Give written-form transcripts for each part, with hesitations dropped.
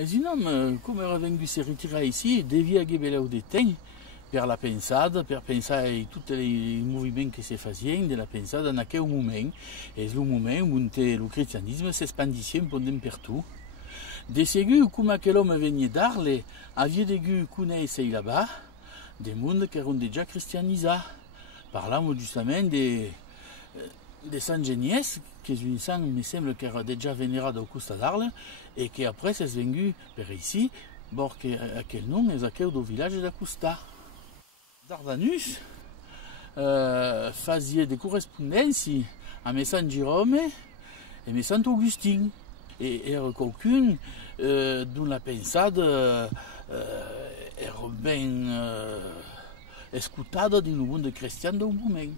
És un homme, come era vengut se retirar ici, devia gebeleu de temps per la pensada, per pensar en tots els moviments que se fazien de la pensada en aquell moment. És el moment on el cristianisme s'expandicia pendent per tot. De segur, com aquell home venia d'Arles, havia degut conèixer là-bas des mondes que eren déjà cristianisats. Parlam justament de Sant Geniès, que és un sant, me sembla, que era déjà venerat al costat d'Arles, et que après s'és vengut per ici, perquè aquell nom és aquell del vilatge de costat. Dardanus fazia de correspondència amb Sant Jerome i amb Sant Augustin. Era qualcun dont la pensada era ben escutada dins el món cristià d'un moment.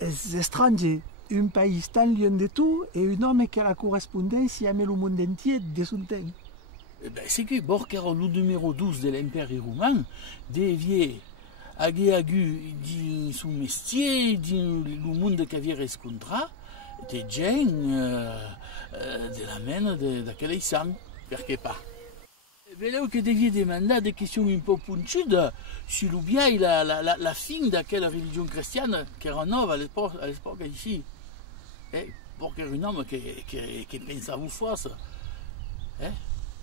És estranger, un país tan lluny de tu et un homme qui a la correspondència amb el món entier de son temps. C'est que Borg era le numéro 12 de l'Imperi roman, devia haver hagut dins son métier, dins el món que havia rencontrat, de gent de la mena d'aquell sant, per què pas? Veleu que devia demandar des questions un peu punxudes sur le bien et la fin d'aquella religion cristiana que era nova a l'époque ici. Borg era un homme que pensava força.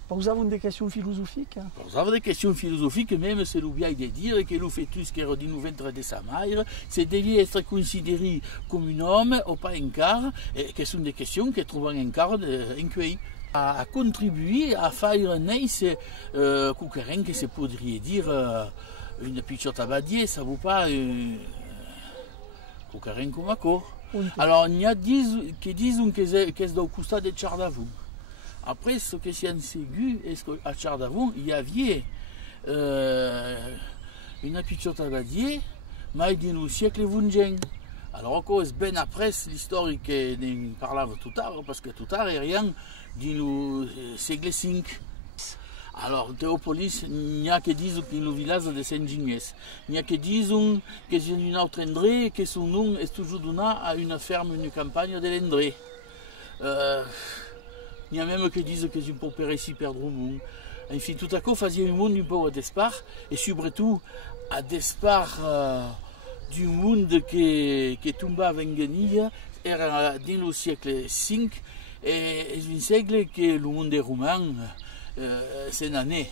Posava des questions philosophiques. Posava des questions philosophiques, même c'est l'oublié de dire que le fœtus qui est dans le ventre de sa mère, c'est devait être considéré comme un homme ou pas un quart, et que sont des questions que trouvent un quart en cueil. A contribué à faire naître quelqu'un que se pourrait dire une petite abadie, ça ne vaut pas quelqu'un comme ça. Alors il y a qui disent que c'est au costat de Chardavon. Après, ce que c'est ségur, est qu'à Chardavon, il y avait une petite abadie, mais dans le siècle XXe. Alors, c'est bien après l'histoire que nous parlons tout à l'heure, parce que tout à l'heure, il n'y a rien dans le siècle V. Alors, Théopolis, il n'y a que disent que le village de Saint-Geniès. Il n'y a que disent que c'est un autre endroit et que son nom est toujours donné à une ferme, une campagne de l'Endré. Il y a même qui disent que je peux perdre ici, perdre au monde. Enfin, tout à coup, faisait un monde un peu à départ, et surtout à départ du monde qui tombait avec Guenille, era dans le siècle V, et un siècle que le monde romain s'est né.